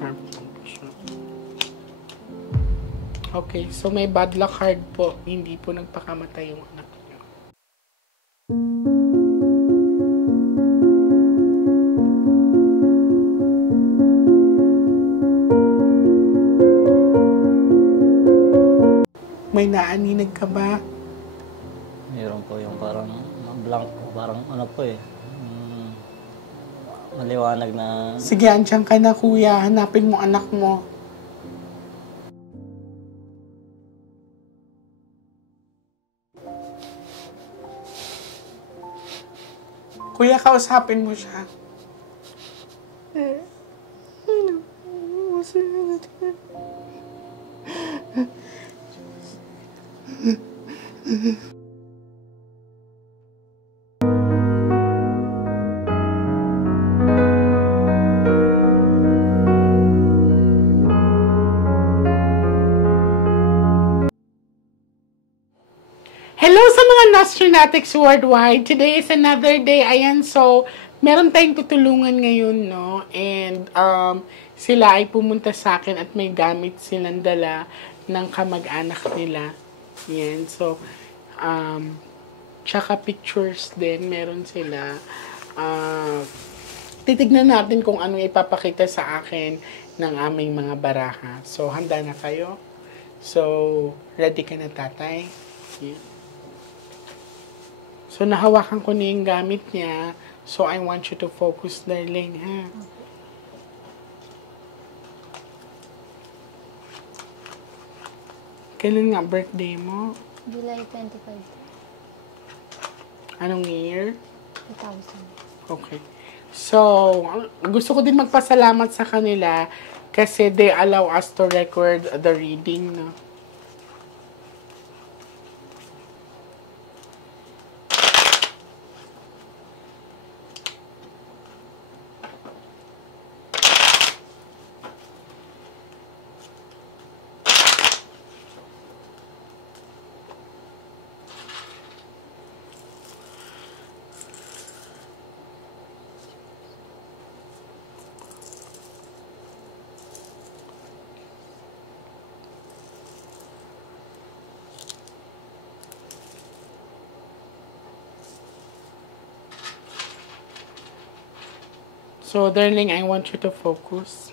Sharp. Okay, so may bad luck card po. Hindi po nagpakamatay yung anak niyo. May naaninag ka ba? Meron po yung parang blank po, parang ano po eh. Maliwanag na... Sige, andyan ka na kuya. Hanapin mo anak mo. Kuya, kausapin mo siya. Hello sa mga Nostronatics worldwide. Today is another day. Ayan, so, meron tayong tutulungan ngayon, no? And, sila ay pumunta sa akin at may gamit silang dala ng kamag-anak nila. Yan, so, tsaka pictures din, meron sila. Titignan natin kung ano ipapakita sa akin ng aming mga baraha. So, handa na kayo? So, ready ka na, tatay? Yeah. So, nahawakan ko na yung gamit niya. So, I want you to focus, darling, ha? Kailan nga birthday mo? July 25. Anong year? 2000. Okay. So, gusto ko din magpasalamat sa kanila kasi they allow us to record the reading, no? So, darling, I want you to focus.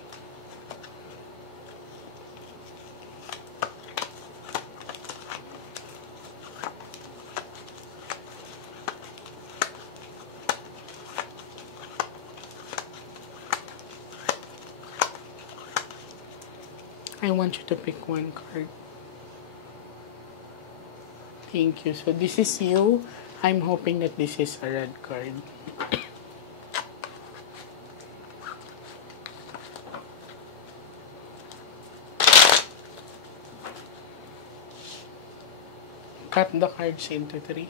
I want you to pick one card. Thank you. So, this is you. I'm hoping that this is a red card. Cut the cards into 3.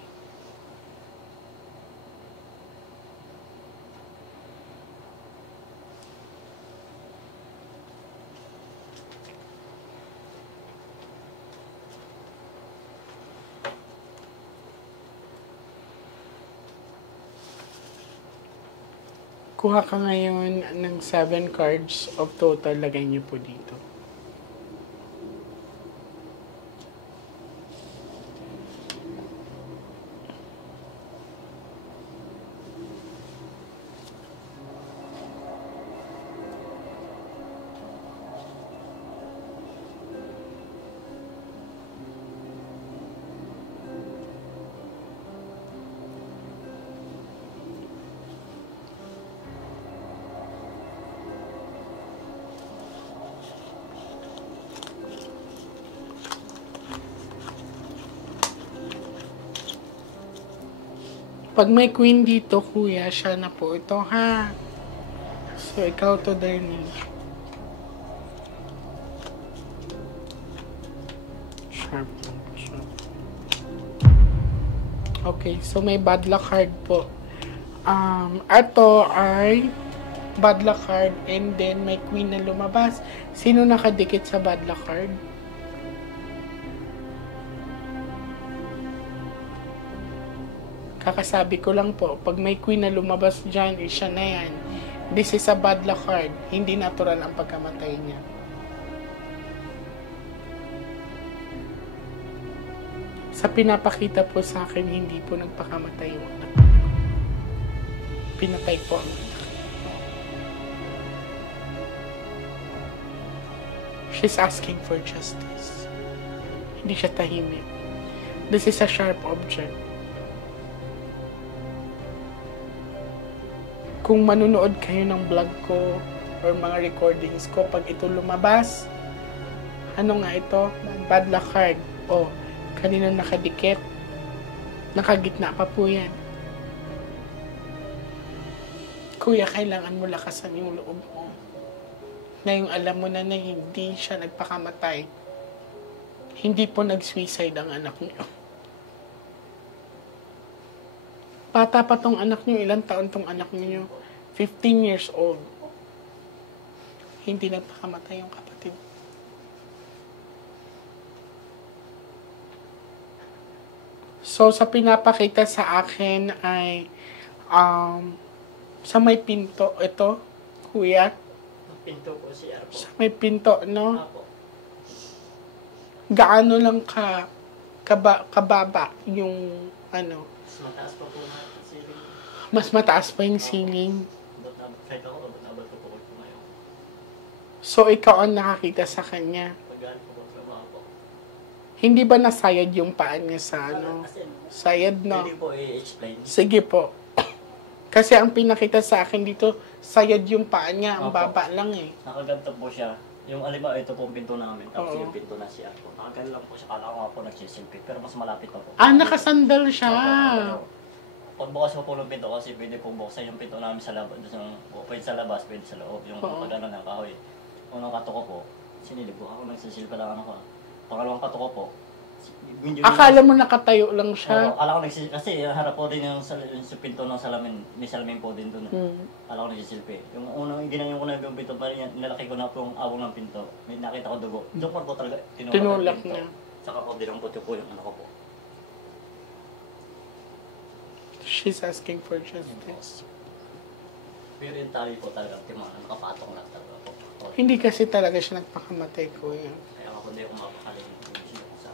Kuha ka ngayon ng 7 cards of total. Lagay niyo po dito. Pag may queen dito, kuya, siya na po ito, ha? So, ikaw to, darling. Sharp. Okay, so may bad luck card po. Ito ay bad luck card and then may queen na lumabas. Sino nakadikit sa bad luck card? Kakasabi ko lang po, pag may queen na lumabas dyan, siya na yan. This is a bad luck card. Hindi natural ang pagkamatay niya. Sa pinapakita po sa akin, hindi po nagpakamatay yung anak. Pinatay po ang anak. She's asking for justice. Hindi siya tahimik. This is a sharp object. Kung manunood kayo ng vlog ko or mga recordings ko, pag ito lumabas, ano nga ito? Bad luck card. O, kanino nakadikit? Nakagitna pa po yan. Kuya, kailangan mo lakasan yung loob mo. Ngayong alam mo na hindi siya nagpakamatay. Hindi po nag-suicide ang anak niyo. Bata pa tong anak niyo. Ilang taon tong anak niyo? 15 years old. Hindi nagpakamatay yung kapatid. So, sa pinapakita sa akin ay sa may pinto. Ito, kuya. Pinto po siya po. Sa may pinto, no? Apo. Gaano lang kababa yung ano? Mas mataas pa po na ceiling. Mas mataas pa yung ceiling. Kahit ako, ba't ko po ngayon. So, ikaw ang nakakita sa kanya. Pag-galing po sa trabaho po. Hindi ba nasayad yung paan niya sa ano? Sayad, no? Pwede po i-explain. Sige po. Kasi ang pinakita sa akin dito, sayad yung paan niya. Ang Opo. baba lang eh. Nakaganto po siya. Yung alima, ito po ang pinto namin. Tapos Oo. yung pinto na siya po. Nakaganto lang po siya. Kala ko nga po nagsisilpi. Pero mas malapit pa po. Ah, nakasandal siya. Pagbukas mo po ng pinto kasi pwede po buksan yung pinto namin sa labas. Pwede sa labas, pwede sa loob. Yung Oo. pag ano ng kahoy. Unang kato ko po, sinilip ko. Ako nagsisilpa lang ako. Pangalawang kato ko po, Akala mo nakatayo lang siya. Akala ko nagsisilpi. Kasi harap po din yung pinto ng salamin. May salamin po din doon. Akala ko nagsisilpi. Yung unang ginayon ko na yung pinto, parang nilaki ko na po yung awang ng pinto. May nakita ko dugo. Doon po talaga Tinulak yung pinto. na. Saka ko dinangpot po yung ano ko po. She's asking for justice. Pero yung tali po talaga, timana, nakapatong lang talaga po. Hindi kasi talaga siya nagpakamatay, kuya. Kaya ako hindi ako mapakaling sa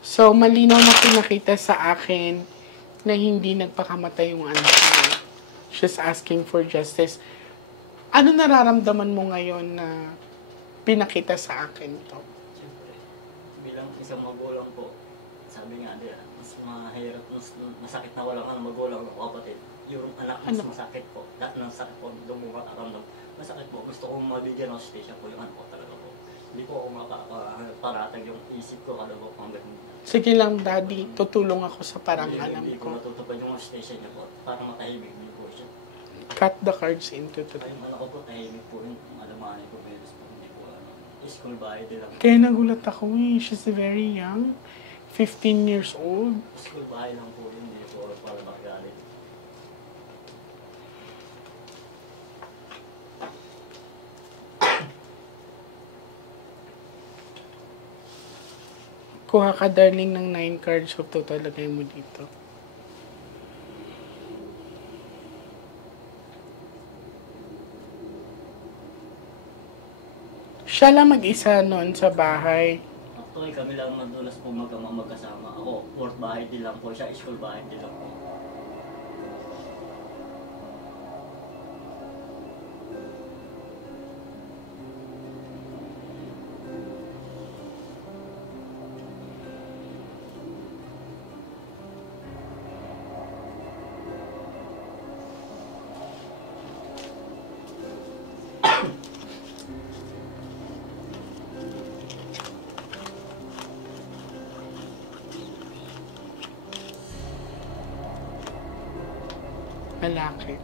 So, malinaw na pinakita sa akin na hindi nagpakamatay yung anak niya. She's asking for justice. Ano nararamdaman mo ngayon na pinakita sa akin to? Siyempre, bilang isang magulang po, sabi nga di, mas mahirap, mas masakit na walang magulang o kapatid. Yung anak mas masakit po. Lahat ng sakit po, lumuha aramdam. Masakit po. Gusto kong mabigyan ng station po yung anak ko talaga po. Hindi po ako makaparatag yung isip ko kada po hanggang. Sige lang, Daddy. Tutulong ako sa parang alam Hindi ko ko. matutupad yung station niya po. Para matahimik din po siya. Cut the cards into two. Ay, anak ko po, tahimik po yung alamanin ko. Hindi po ano. School bahay din lang. Kaya nagulat ako eh. She's very young. 15 years old. School bahay lang po yun. Hindi po para magalit. Kuha ka, darling, ng 9 cards of total. Lagay mo dito. Siya lang mag-isa noon sa bahay. Actually, kami lang madulas po magkasama. Ako, work bahay din lang po siya. School bahay din lang po. Lalaki.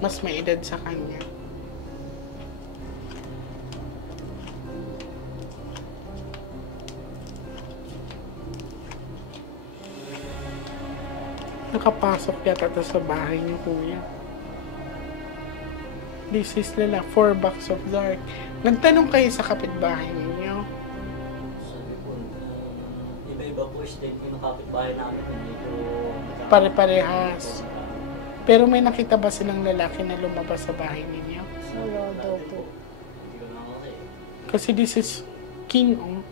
Mas may edad sa kanya. Nakapasok yata ito sa bahay niyo, kuya. This is Lala, 4 box of dark. Nagtanong kayo sa kapitbahay ninyo. Sabi po, iba-iba po Tapos din yung kapitbahay namin, medyo Pare-parehas. Pero may nakita ba silang lalaki na lumabas sa bahay ninyo? Wala daw po. Hindi ko na kasi. Kasi this is king, oh.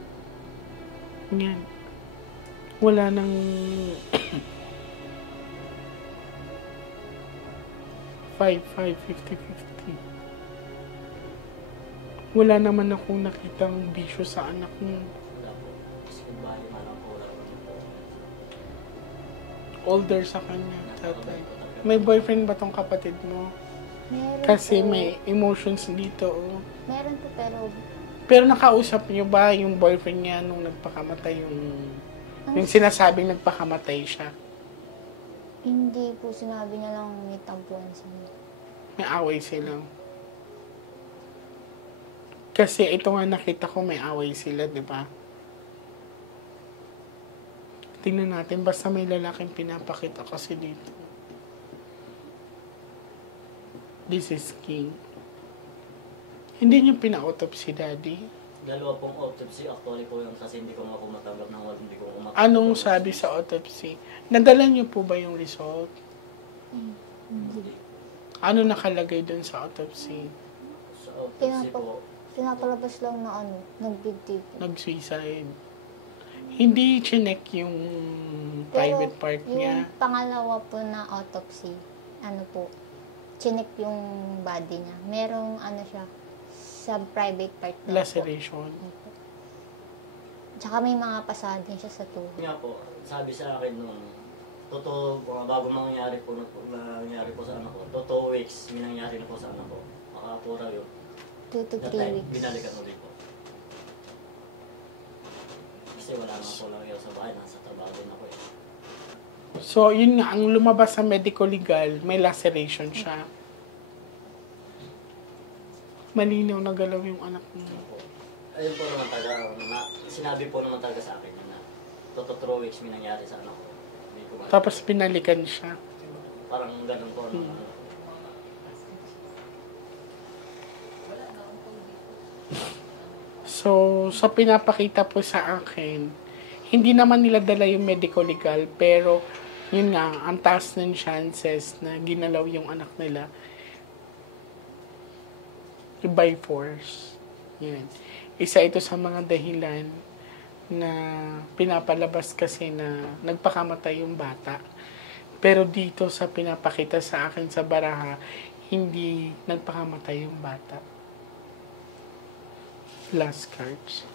Yan. Wala nang... 50-50. Wala naman akong nakitang bisyo sa anak mo. Wala po. Kasi yung bahay man ako, wala naman po. Older sa kanya, tatay. May boyfriend ba tong kapatid mo? Meron Kasi po. may emotions dito, oh. Meron po pero Pero nakausap niyo ba yung boyfriend niya nung nagpakamatay yung sinasabing nagpakamatay siya? hindi po sinabi niya lang may tampuan sa niya. May away sila. Kasi ito nga nakita ko may away sila, di ba? Tingnan natin, basta may lalaking pinapakita kasi dito. This is king. Hindi niyo pina-autopsy, daddy? Dalawa pong autopsy, actually po yun kasi hindi ko nga po matanggap ng wala, hindi ko matanggap. Anong sabi sa autopsy? Nadala niyo po ba yung result? Hindi. Ano nakalagay dun sa autopsy? Sa autopsy po, Pinapalabas lang na nagbigti po. Nag-suicide. Hindi chinek yung private part niya. Yung pangalawa po na autopsy, chinek yung body niya. Merong siya, sa private part na Laceration. po. Tsaka may mga pasada din siya sa tuhod. nga po, sabi sa akin nung totoo, bago mangyari po sa anak ko, totoo weeks, may nangyari na po sa anak ko. Baka po raw yun. 2 to 3 That time, weeks. binalikan ulit po. Kasi wala na po lang yun sa bahay, nasa trabaho din ako eh. So, yun nga, ang lumabas sa medical legal, may laceration siya. Malinaw na galaw yung anak mo. Ayun po naman talaga, sinabi po naman talaga sa akin na totoo weeks may nangyari sa anak ko. Hindi ko Tapos pinalikan siya. parang ganun po. So, sa pinapakita po sa akin, hindi naman nila dala yung medical legal, pero yun nga, ang taas ng chances na ginalaw yung anak nila by force. Yan. Isa ito sa mga dahilan na pinapalabas kasi na nagpakamatay yung bata. Pero dito sa pinapakita sa akin sa baraha, hindi nagpakamatay yung bata. Last cards.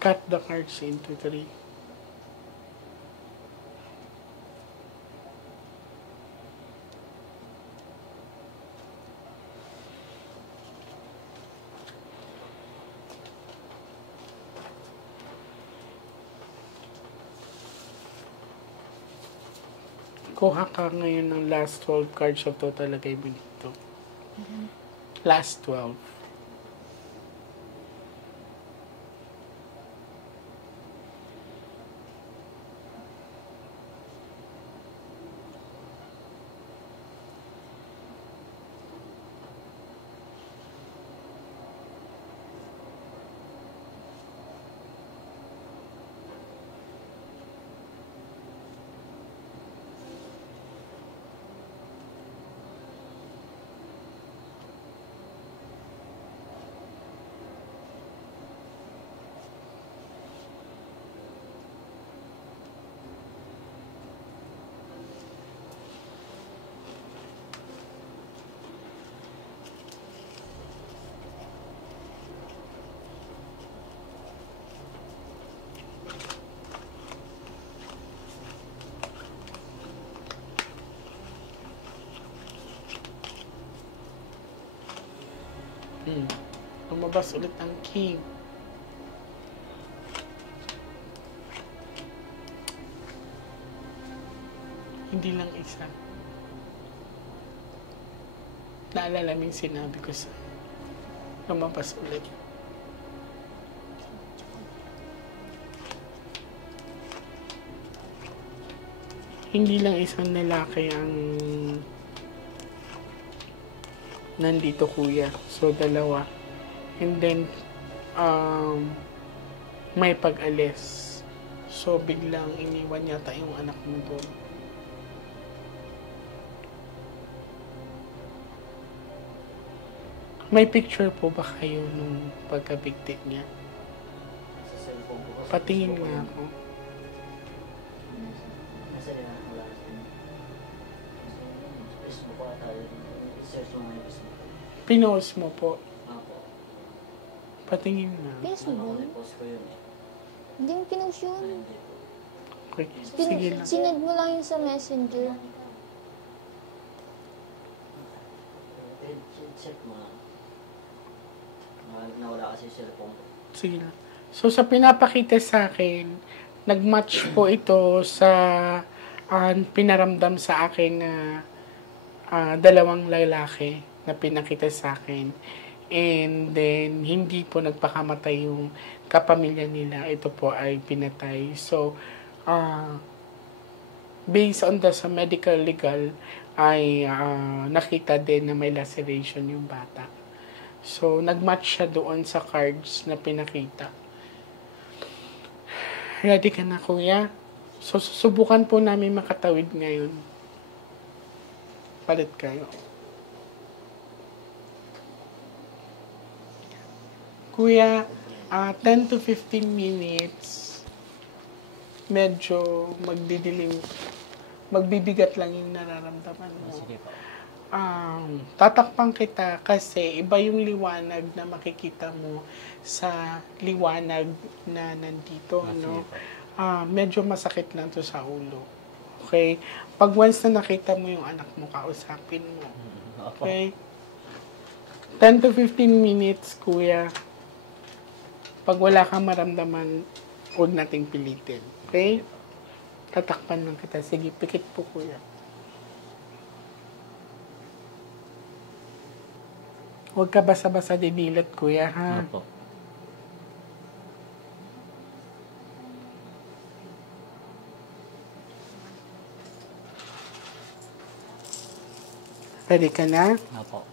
Cut the cards into 3. Kuha ka ngayon ng last 12 cards of total lagay mo dito. Last 12. Lumabas ulit ang king. Hindi lang isa. Naalala mo yung sinabi ko sa lumabas ulit. Hindi lang isang lalaki ang nandito, kuya. So, dalawa. And then, may pag-alis. So, biglang iniwan yata yung anak mo doon. May picture po ba kayo nung pagkabigti niya? Sa cellphone ko. Kasi Patingin Facebook ko nga yun. ako. Nasa nila wala sa akin. Facebook ko ata yun. I-search mo nga yung Facebook ko. Pinost mo po. Ako. Patingin nga. Pinost mo ba? Post ko yun eh. Hindi mo pinost Ay, yun. hindi po. Okay. Sige lang. Sinad mo lang yun sa messenger. Check mo lang. Nawala kasi yung cellphone ko. Sige lang. So, sa pinapakita sa akin, nag-match po ito sa pinaramdam sa akin na dalawang lalaki na pinakita sa akin. And then, hindi po nagpakamatay yung kapamilya nila. Ito po ay pinatay. So, based on sa medical legal, ay nakita din na may laceration yung bata. So, nag-match siya doon sa cards na pinakita. Ready ka na, kuya? So, susubukan po namin makatawid ngayon. Palit kayo. Kuya, 10 to 15 minutes, medyo magdidilim, magbibigat lang yung nararamdaman mo. Sige po. Tatakpan kita kasi iba yung liwanag na makikita mo sa liwanag na nandito, no? Medyo masakit lang to sa ulo. Okay? Pag once na nakita mo yung anak mo, kausapin mo. Okay? 10 to 15 minutes, kuya. Pag wala kang maramdaman, huwag nating pilitin. Okay? Tatakpan lang kita. Sige, pikit po, kuya. Huwag ka basa-basa dinilat, kuya, ha? Opo. Ready ka na? Opo.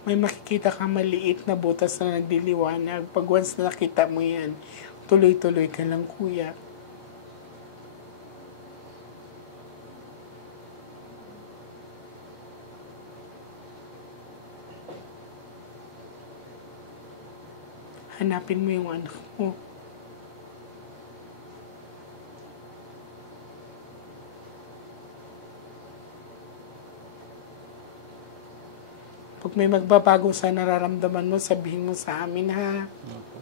May makikita kang maliit na butas na nagdiliwanag. Pag once na nakita mo yan, tuloy-tuloy ka lang, kuya. Hanapin mo yung anak mo. Pag may magbabago sa nararamdaman mo, sabihin mo sa amin, ha? Opo.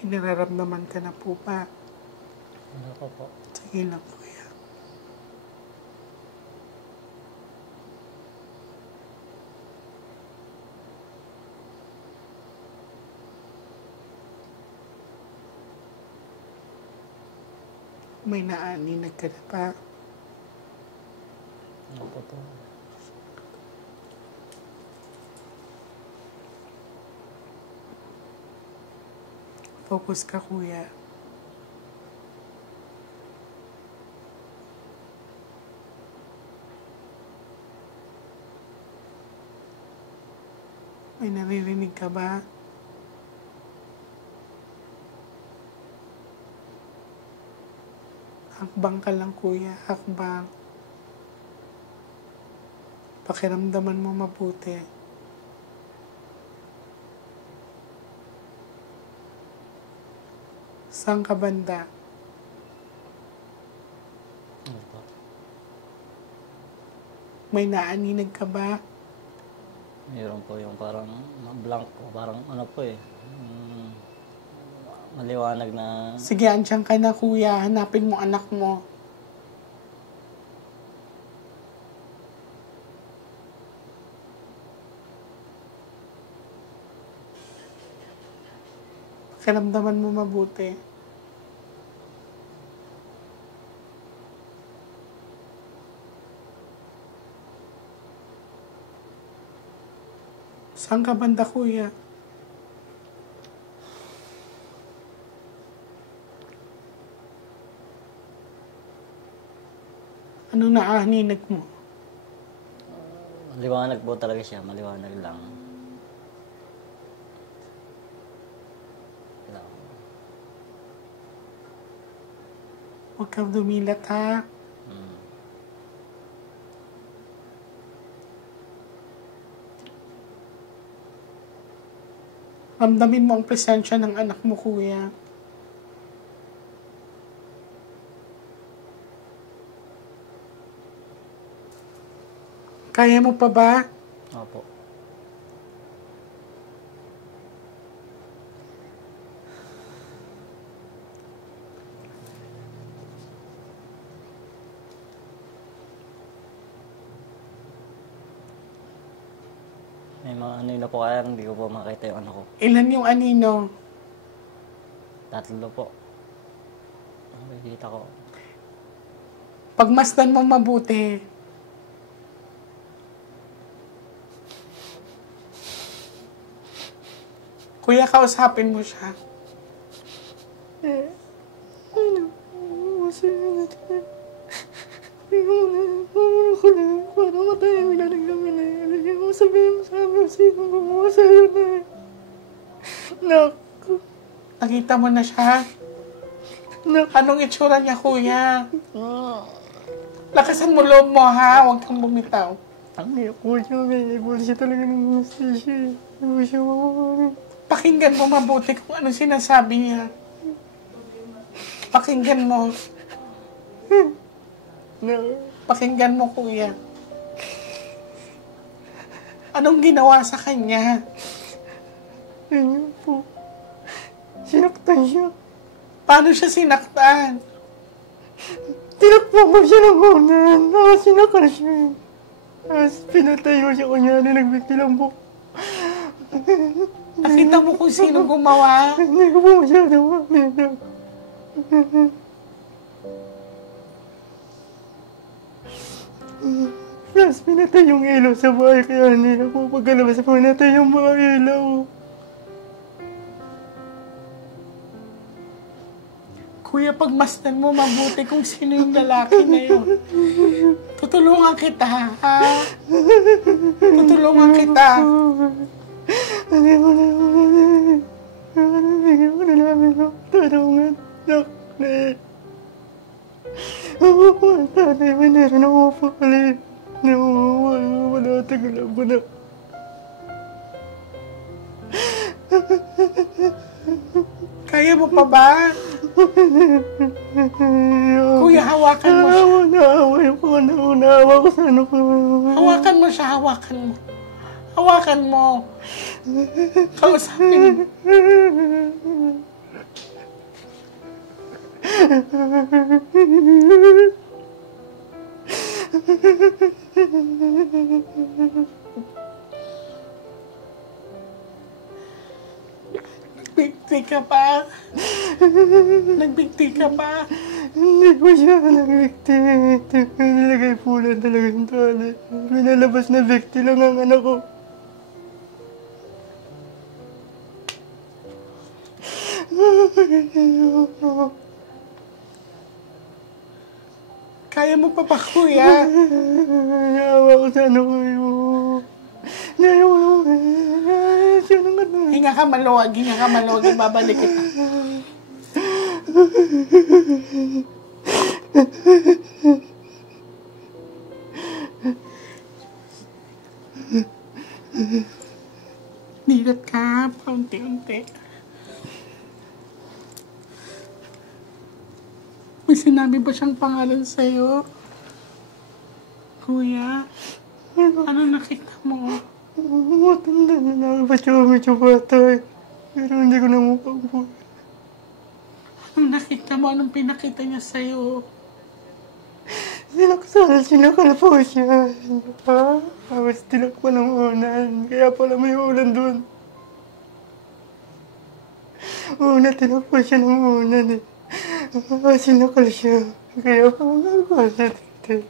May nararamdaman ka na po ba? Ano po? Sige lang, kuya. May naaninag ka na pa. Ano po? Focus ka, kuya. May naririnig ka ba? Hakbang ka lang, kuya. Hakbang. Pakiramdaman mo mabuti. Saan ka banda? Ano po? May naaninag ka ba? Mayroon po yung parang blank po. Parang ano po eh. Maliwanag na... Sige, andyan ka na, kuya. Hanapin mo anak mo. Pakiramdaman mo mabuti. Saan ka banda, kuya? Anong naaninag mo? Maliwanag po talaga siya. Maliwanag lang. Huwag kang dumilat, ha? Ramdamin mo ang presensya ng anak mo, kuya. Kaya mo pa ba? Opo. May mga ano na po kaya hindi ko po makita yung ano ko. Ilan yung anino? 3 po. Ang nakikita ko. Pagmasdan mo mabuti. Kuya, kausapin mo siya. Nakita mo na siya? Anong itsura niya, kuya? Lakasan mo loob mo, ha? Huwag kang bumitaw. Ang hirap po siya, may ipon siya talaga ng anesthesia. Hindi siya makakamit. Pakinggan mo mabuti kung anong sinasabi niya. Pakinggan mo. Pakinggan mo, kuya. Anong ginawa sa kanya? Ayun po. Sinaktan siya. Paano siya sinaktan? Tinakpan ko siya ng unan. Tapos sinakal siya. Tapos pinatayo siya kunyari nagbigti lang po. Nakita mo kung sino gumawa? Hindi ko po masyado makita. Tapos pinatay yung ilaw sa bahay kaya nila po pagkalabas pinatay yung mga ilaw. Kuya, pagmasdan mo mabuti kung sino yung lalaki na yun. Tutulungan kita, ha? Tutulungan kita. Hindi mo na bigyan mo na namin ang tarungan. Nakne. Ako po ang tatay mo na rin ako po ulit. Wala tagalan mo na. Kaya mo pa ba? Kuya, hawakan mo siya. Naawa ko. Naawa ko sa ano ko. Hawakan mo siya, hawakan mo. Hawakan mo. Kausapin mo. Nagbigti ka pa. Nagbigti ka pa. Hindi ko siya nag-victi. Nilagay po lang talaga yung tali. Minalabas na victi lang ang anak ko. Kaya mo pa ba, kuya? Naawa ko sana kayo. Naawa ko kayo. Hinga ka maluwag, ibabalik kita. Nilat ka, paunti-unti. May sinabi ba siyang pangalan sa'yo? Kuya, ano nakita mo? Matanda na lang. Ba't siya medyo bata eh. Pero hindi ko na mukha po. Anong nakita mo? Anong pinakita niya sa'yo? Sinakal po siya. Tapos tinakpan ng unan. Kaya pala may ulan doon. Tinakpan siya ng unan eh. Sinakal siya. Kaya pala nagpasit eh.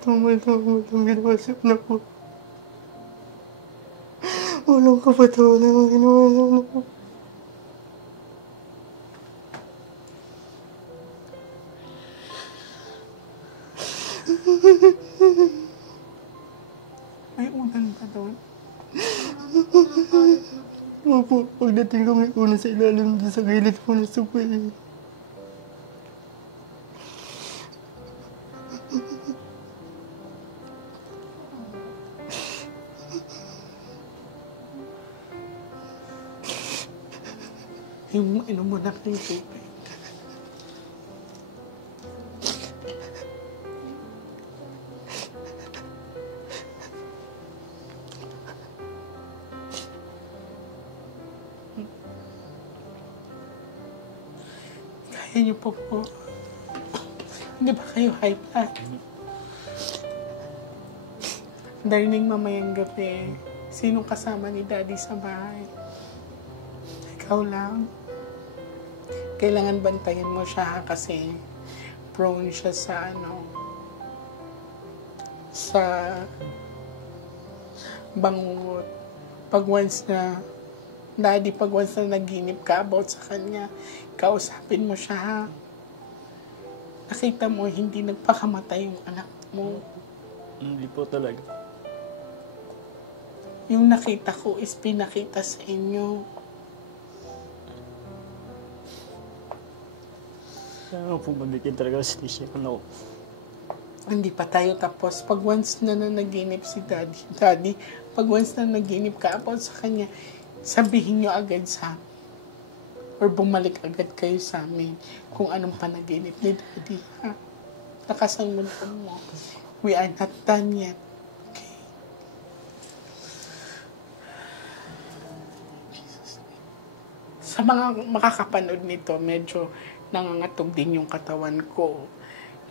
Tumal-tumal ang ginawasap na po. Walang kapatawanan ang ginawasap na po. May unan ka doon? Opo, pagdating ko may unan sa ilalim doon sa gilid po ng supay. Yung inom mo na ng tubig. Kaya niyo po. Hindi ba kayo high blood? Darling, mamayang gabi. Sinong kasama ni Daddy sa bahay? Ikaw lang. Kailangan bantayan mo siya kasi prone siya sa sa bangungot. Pag once na naginip ka about sa kanya, kausapin mo siya ha. Nakita mo, hindi nagpakamatay yung anak mo. Hindi po talaga. Yung nakita ko is pinakita sa inyo. Kaya po mandikin talaga si siya ko. Hindi pa tayo tapos. Pag once na nanaginip si Daddy, pag once na naginip ka about sa kanya, sabihin nyo agad sa amin. Or bumalik agad kayo sa amin kung anong panaginip ni Daddy. Ha? Lakasan mo na mo. We are not done yet. Okay? Sa mga makakapanood nito, medyo nangangatog din yung katawan ko.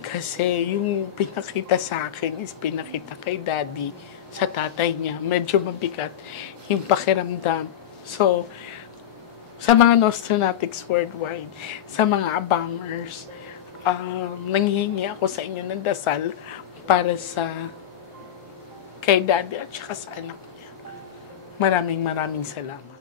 Kasi yung pinakita sa akin is pinakita kay Daddy sa tatay niya. Medyo mabigat yung pakiramdam. So, sa mga Nostronatics worldwide, sa mga abangers, nanghihingi ako sa inyo ng dasal para sa kay Daddy at saka sa anak niya. Maraming salamat.